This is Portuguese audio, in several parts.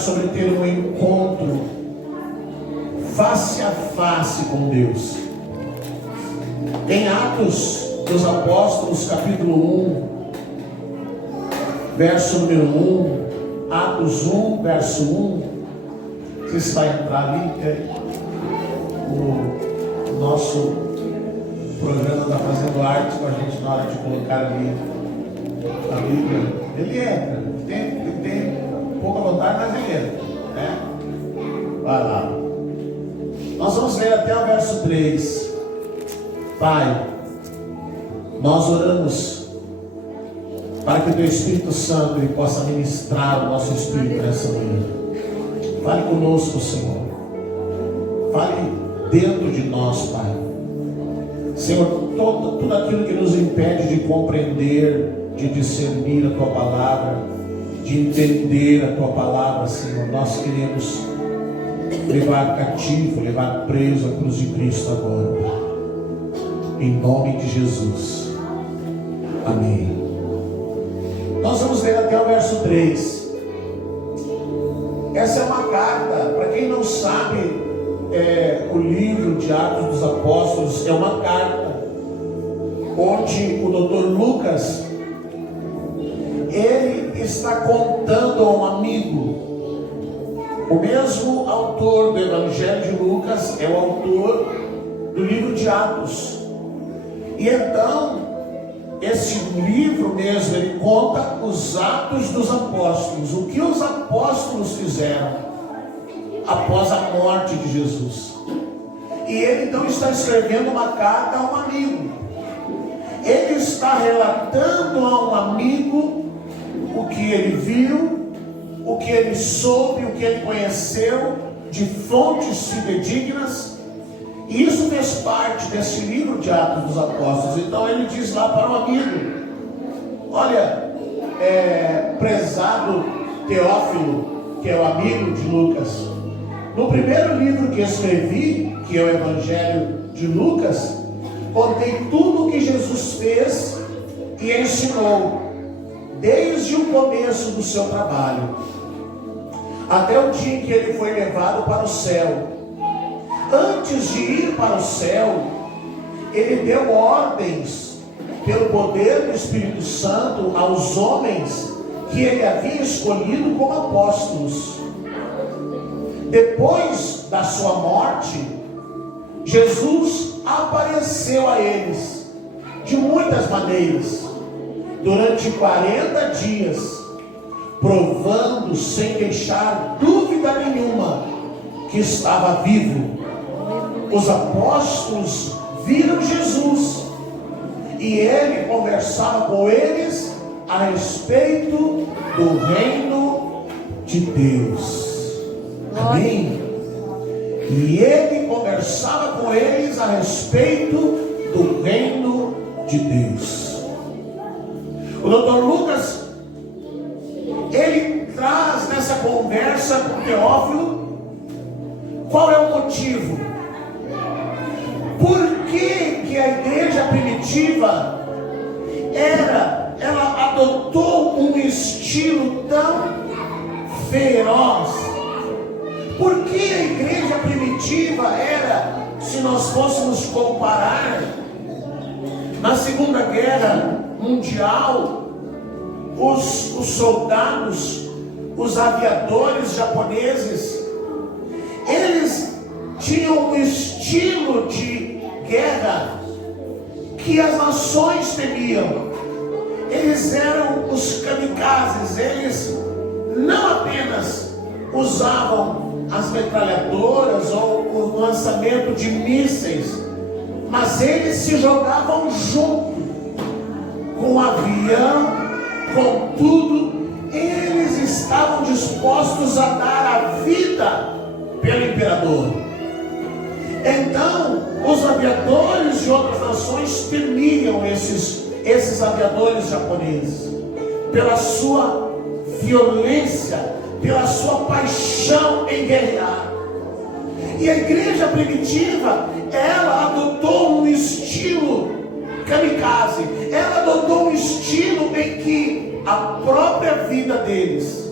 sobre ter um encontro face a face com Deus. Em Atos dos Apóstolos, capítulo 1, verso número 1, Atos 1, verso 1, você vai entrar ali, o nosso programa está fazendo arte com a gente na hora de colocar ali a Bíblia. Ele entra, tem pouca vontade, mas ele entra, né? Vai lá. Nós vamos ler até o verso 3. Pai, nós oramos para que o Teu Espírito Santo ele possa ministrar o nosso espírito nessa manhã. Fale conosco, Senhor. Fale dentro de nós, Pai. Senhor, tudo aquilo que nos impede de compreender, de discernir a Tua palavra, de entender a Tua palavra, Senhor, nós queremos levar cativo, levar preso a cruz de Cristo agora, Pai. Em nome de Jesus. Amém. Nós vamos ler até o verso 3. Essa é uma carta, para quem não sabe, o livro de Atos dos Apóstolos é uma carta onde o Dr. Lucas ele está contando a um amigo. O mesmo autor do Evangelho de Lucas é o autor do livro de Atos. E então, esse livro mesmo, ele conta os atos dos apóstolos, o que os apóstolos fizeram após a morte de Jesus. E ele então está escrevendo uma carta a um amigo. Ele está relatando a um amigo o que ele viu, o que ele soube, o que ele conheceu de fontes fidedignas. E isso fez parte desse livro de Atos dos Apóstolos. Então ele diz lá para o amigo: olha, prezado Teófilo, que é o amigo de Lucas, no primeiro livro que escrevi, que é o Evangelho de Lucas, contei tudo o que Jesus fez e ensinou, desde o começo do seu trabalho, até o dia em que ele foi levado para o céu. Antes de ir para o céu, ele deu ordens, pelo poder do Espírito Santo, aos homens que ele havia escolhido como apóstolos. Depois da sua morte, Jesus apareceu a eles de muitas maneiras, durante 40 dias, provando sem deixar dúvida nenhuma que estava vivo. Os apóstolos viram Jesus e ele conversava com eles a respeito do reino de Deus. Amém? E ele conversava com eles a respeito do reino de Deus. O Dr. Lucas, ele traz nessa conversa com Teófilo, qual é o motivo? Por que a igreja primitiva ela adotou um estilo tão feroz? Por que a igreja primitiva era, se nós fôssemos comparar, na Segunda Guerra Mundial, os soldados, os aviadores japoneses, eles tinham um estilo de guerra que as nações temiam. Eles eram os kamikazes. Eles não apenas usavam as metralhadoras ou o lançamento de mísseis, mas eles se jogavam junto com o avião, com tudo. Eles estavam dispostos a dar a vida pelo imperador. Então, os aviadores de outras nações temiam esses aviadores japoneses, pela sua violência, pela sua paixão em guerrear. E a igreja primitiva, ela adotou um estilo kamikaze, ela adotou um estilo em que a própria vida deles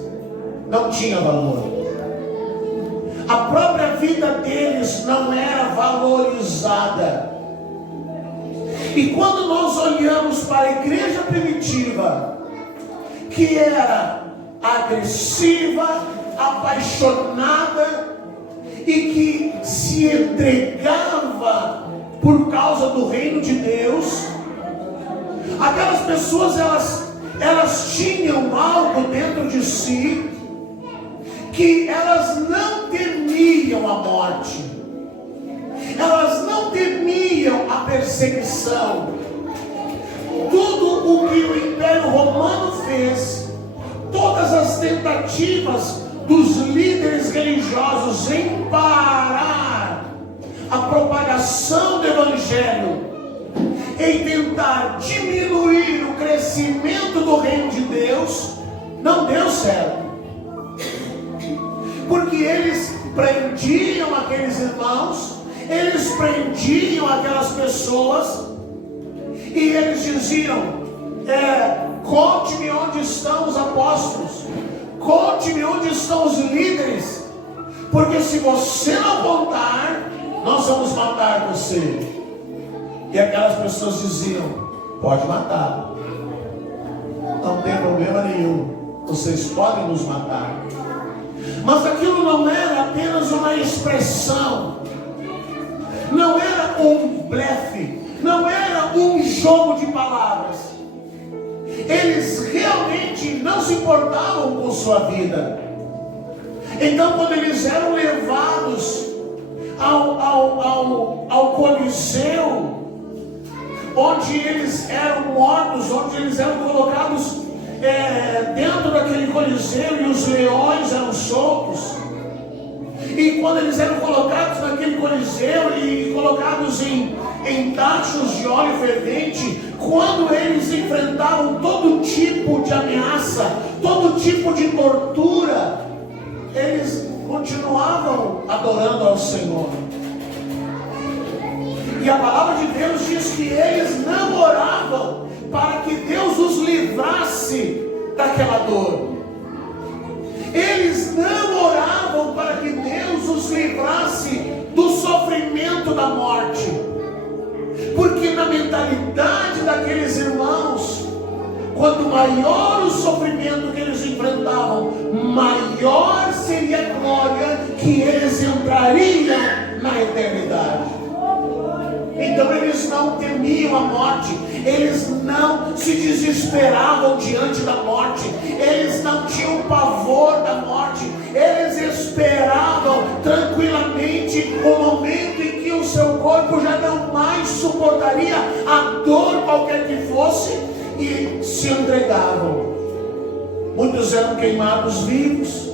não tinha valor. A própria vida deles não era valorizada. E quando nós olhamos para a igreja primitiva, que era agressiva, apaixonada e que se entregava por causa do reino de Deus, aquelas pessoas elas tinham algo dentro de si, que elas não temiam a morte, elas não temiam a perseguição. Tudo o que o Império Romano fez, todas as tentativas dos líderes religiosos em parar a propagação do Evangelho, em tentar diminuir o crescimento do reino de Deus, não deu certo. Porque eles prendiam aqueles irmãos, eles prendiam aquelas pessoas, e eles diziam: conte-me onde estão os apóstolos, conte-me onde estão os líderes, porque se você não contar, nós vamos matar você. E aquelas pessoas diziam: pode matar, não tem problema nenhum, vocês podem nos matar. Mas aquilo não era apenas uma expressão, não era um blefe, não era um jogo de palavras. Eles realmente não se importavam com sua vida. Então, quando eles eram levados ao Coliseu, onde eles eram mortos, onde eles eram colocados dentro daquele Coliseu, e os leões eram soltos, e quando eles eram colocados naquele Coliseu e colocados em tachos de óleo fervente, quando eles enfrentavam todo tipo de ameaça, todo tipo de tortura, eles continuavam adorando ao Senhor. E a palavra de Deus diz que eles não oravam para que Deus os livrasse daquela dor. Eles não oravam para que Deus os livrasse do sofrimento da morte. Porque na mentalidade daqueles irmãos, quanto maior o sofrimento que eles enfrentavam, maior seria a glória que eles entrariam na eternidade. Então eles não temiam a morte, eles não se desesperavam diante da morte, eles não tinham pavor da morte, eles esperavam tranquilamente o momento em que o seu corpo já não mais suportaria a dor qualquer que fosse, e se entregavam. Muitos eram queimados vivos.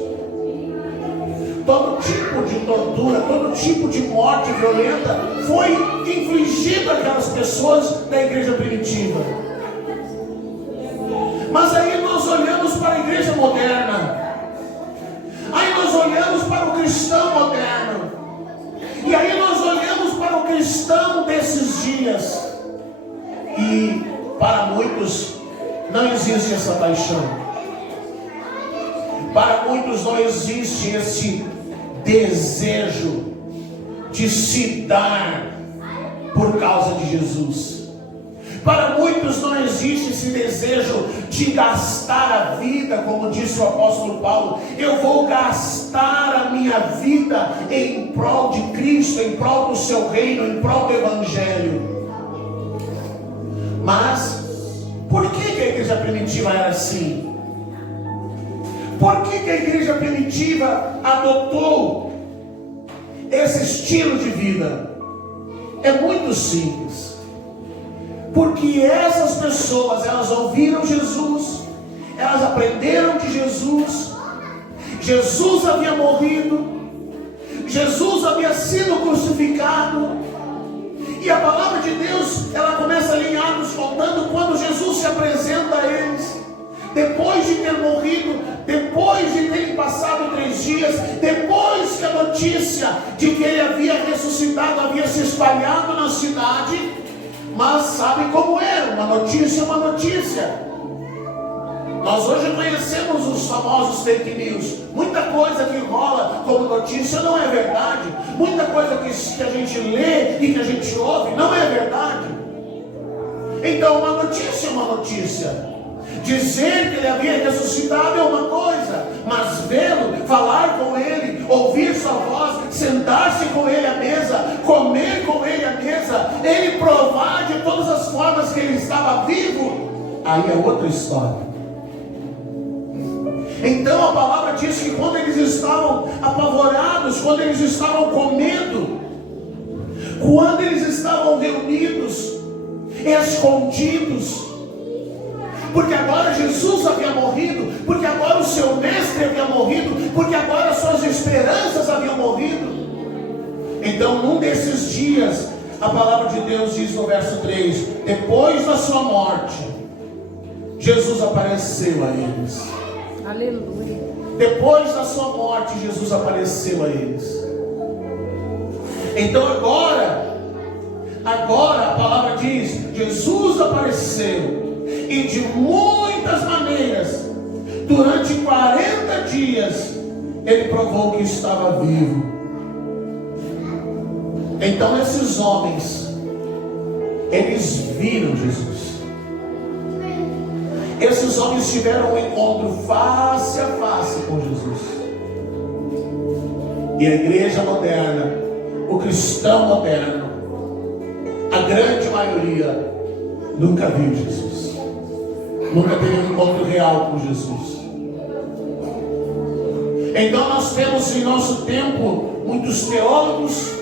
Todo tipo de tortura, todo tipo de morte violenta foi infligido àquelas pessoas da igreja primitiva. Mas aí nós olhamos para a igreja moderna, aí nós olhamos para o cristão moderno, e aí nós olhamos para o cristão desses dias, e para muitos não existe essa paixão, para muitos não existe esse desejo de se dar por causa de Jesus. Para muitos não existe esse desejo de gastar a vida, como disse o apóstolo Paulo: eu vou gastar a minha vida em prol de Cristo, em prol do seu reino, em prol do Evangelho. Mas por que a igreja primitiva era assim? Por que a igreja primitiva adotou esse estilo de vida? É muito simples. Porque essas pessoas, elas ouviram Jesus, elas aprenderam de Jesus. Jesus havia morrido, Jesus havia sido crucificado, e a palavra de Deus, ela começa ali em Atos contando quando Jesus se apresenta a eles, depois de ter morrido, depois de terem passado 3 dias, depois que a notícia de que ele havia ressuscitado havia se espalhado na cidade. Mas sabe como era? Uma notícia é uma notícia. Nós hoje conhecemos os famosos fake news. Muita coisa que rola como notícia não é verdade. Muita coisa que a gente lê e que a gente ouve não é verdade. Então uma notícia é uma notícia. Dizer que ele havia ressuscitado é uma coisa, mas vê-lo, falar com ele, ouvir sua voz, sentar-se com ele à mesa, comer com ele à mesa, ele provar de todas as formas que ele estava vivo, aí é outra história. Então a palavra diz que quando eles estavam apavorados, quando eles estavam com medo, quando eles estavam reunidos, escondidos, porque agora Jesus havia morrido, porque agora o seu mestre havia morrido, porque agora suas esperanças haviam morrido. Então num desses dias, a palavra de Deus diz no verso 3, depois da sua morte, Jesus apareceu a eles. Aleluia. Depois da sua morte, Jesus apareceu a eles. Então agora a palavra diz, Jesus apareceu, e de muitas maneiras, durante 40 dias, ele provou que estava vivo. Então esses homens, eles viram Jesus. Esses homens tiveram um encontro face a face com Jesus. E a igreja moderna, o cristão moderno, a grande maioria nunca viu Jesus, nunca teve um encontro real com Jesus. Então nós temos em nosso tempo muitos teólogos,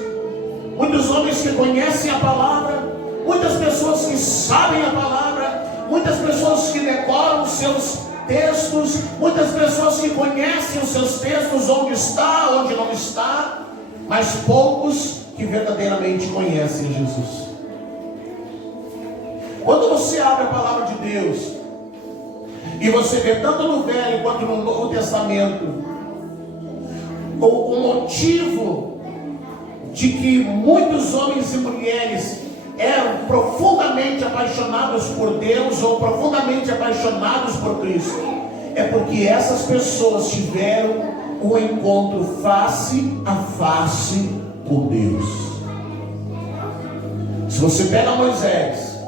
muitos homens que conhecem a palavra, muitas pessoas que sabem a palavra, muitas pessoas que decoram os seus textos, muitas pessoas que conhecem os seus textos, onde está, onde não está, mas poucos que verdadeiramente conhecem Jesus. Quando você abre a palavra de Deus e você vê tanto no Velho quanto no Novo Testamento o motivo de que muitos homens e mulheres eram profundamente apaixonados por Deus ou profundamente apaixonados por Cristo, é porque essas pessoas tiveram um encontro face a face com Deus. Se você pega Moisés,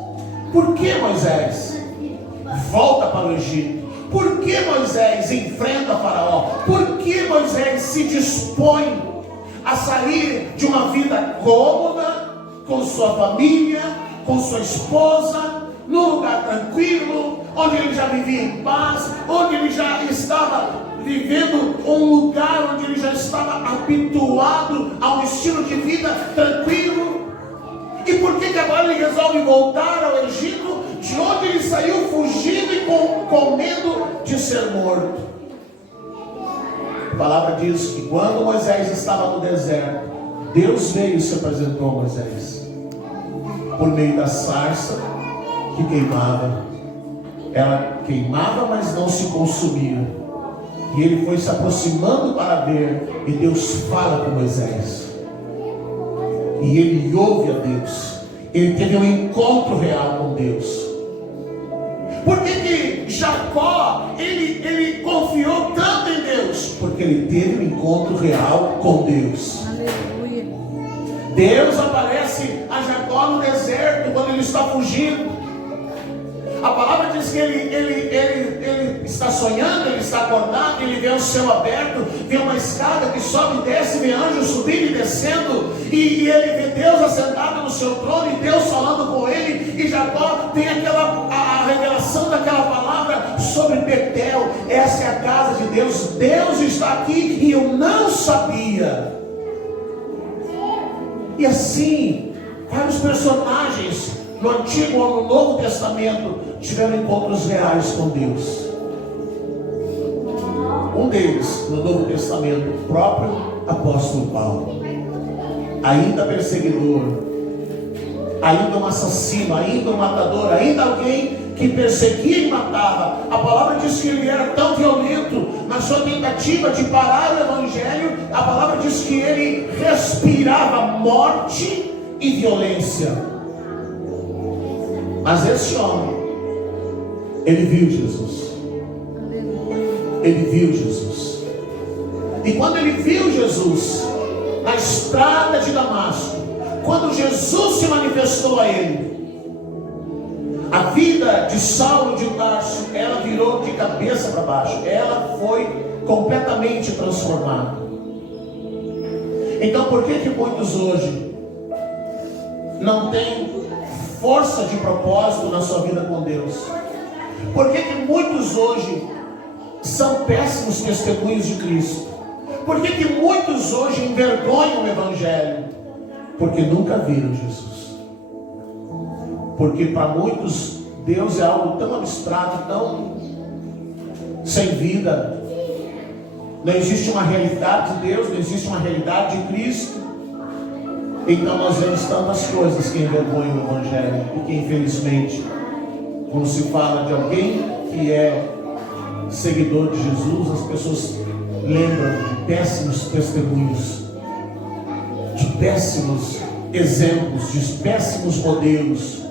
por que Moisés volta para o Egito? Por que Moisés enfrenta Faraó? Por que Moisés se dispõe a sair de uma vida cômoda, com sua família, com sua esposa, num lugar tranquilo, onde ele já vivia em paz, onde ele já estava vivendo um lugar onde ele já estava habituado a um estilo de vida tranquilo? E por que agora ele resolve voltar ao Egito, de onde ele saiu fugindo e com medo de ser morto? A palavra diz que quando Moisés estava no deserto, Deus veio e se apresentou a Moisés por meio da sarça que queimava. Ela queimava, mas não se consumia. E ele foi se aproximando para ver, e Deus fala com Moisés. E ele ouve a Deus. Ele teve um encontro real com Deus. Por que Jacó ele confiou tanto em Deus? Porque ele teve um encontro real com Deus. Aleluia. Deus aparece a Jacó no deserto quando ele está fugindo. A palavra diz que ele está sonhando, ele está acordado, ele vê o céu aberto, vê uma escada que sobe e desce, vê anjos subindo e descendo, e ele vê Deus assentado no seu trono, e Deus falando com ele, e Jacó tem a revelação daquela palavra sobre Betel. Essa é a casa de Deus, Deus está aqui e eu não sabia. E assim, vários personagens no Antigo ou no Novo Testamento tiveram encontros reais com Deus. Um deles, no Novo Testamento, o próprio apóstolo Paulo, ainda perseguidor, ainda um assassino, ainda um matador, ainda alguém que perseguia e matava. A palavra diz que ele era tão violento na sua tentativa de parar o evangelho. A palavra diz que ele respirava morte e violência. Mas esse homem, ele viu Jesus. ele viu Jesus. E quando ele viu Jesus na estrada de Damasco, quando Jesus se manifestou a ele, a vida de Saulo de Tarso, ela virou de cabeça para baixo. Ela foi completamente transformada. Então por que muitos hoje não têm força de propósito na sua vida com Deus? Por que muitos hoje são péssimos testemunhos de Cristo? Por que muitos hoje envergonham o Evangelho? Porque nunca viram Jesus. Porque para muitos Deus é algo tão abstrato, tão sem vida. Não existe uma realidade de Deus, não existe uma realidade de Cristo. Então nós vemos tantas coisas que envergonham o Evangelho. E que infelizmente, quando se fala de alguém que é seguidor de Jesus, as pessoas lembram de péssimos testemunhos, de péssimos exemplos, de péssimos modelos.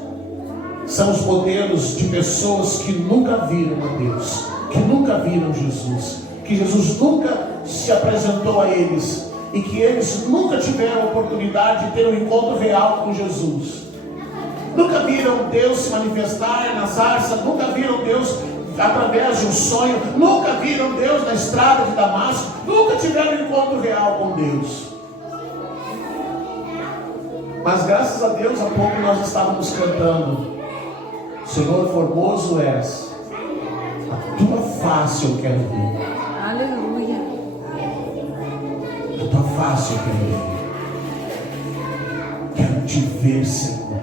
São os modelos de pessoas que nunca viram a Deus, que nunca viram Jesus, que Jesus nunca se apresentou a eles, e que eles nunca tiveram a oportunidade de ter um encontro real com Jesus. Nunca viram Deus se manifestar na sarça, nunca viram Deus através de um sonho, nunca viram Deus na estrada de Damasco, nunca tiveram um encontro real com Deus. Mas graças a Deus, há pouco nós estávamos cantando: Senhor, formoso és, a tua face eu quero ver. Aleluia. A tua face eu quero ver. Quero te ver, Senhor.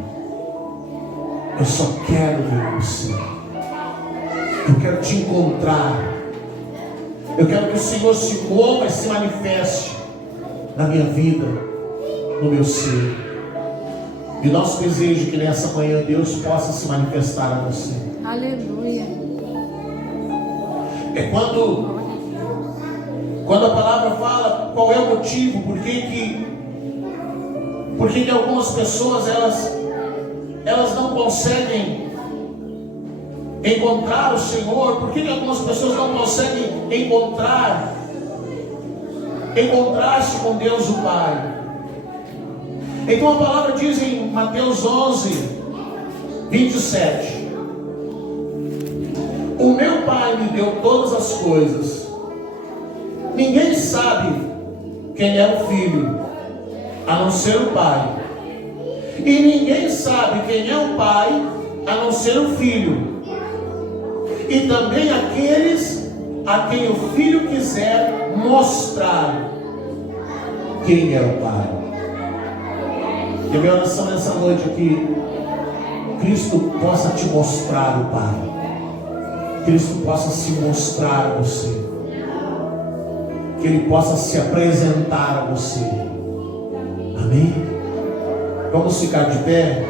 Eu só quero ver você. Eu quero te encontrar. Eu quero que o Senhor se mova e se manifeste na minha vida, no meu ser. E nosso desejo é que nessa manhã Deus possa se manifestar a você. Aleluia. É quando a palavra fala qual é o motivo, por que algumas pessoas elas não conseguem encontrar o Senhor, por que algumas pessoas não conseguem encontrar-se com Deus o Pai. Então a palavra diz em Mateus 11, 27: o meu Pai me deu todas as coisas. Ninguém sabe quem é o Filho, a não ser o Pai. E ninguém sabe quem é o Pai, a não ser o Filho. E também aqueles a quem o Filho quiser mostrar quem é o Pai. E a minha oração nessa noite é que Cristo possa te mostrar o Pai. Cristo possa se mostrar a você. Que Ele possa se apresentar a você. Amém? Vamos ficar de pé.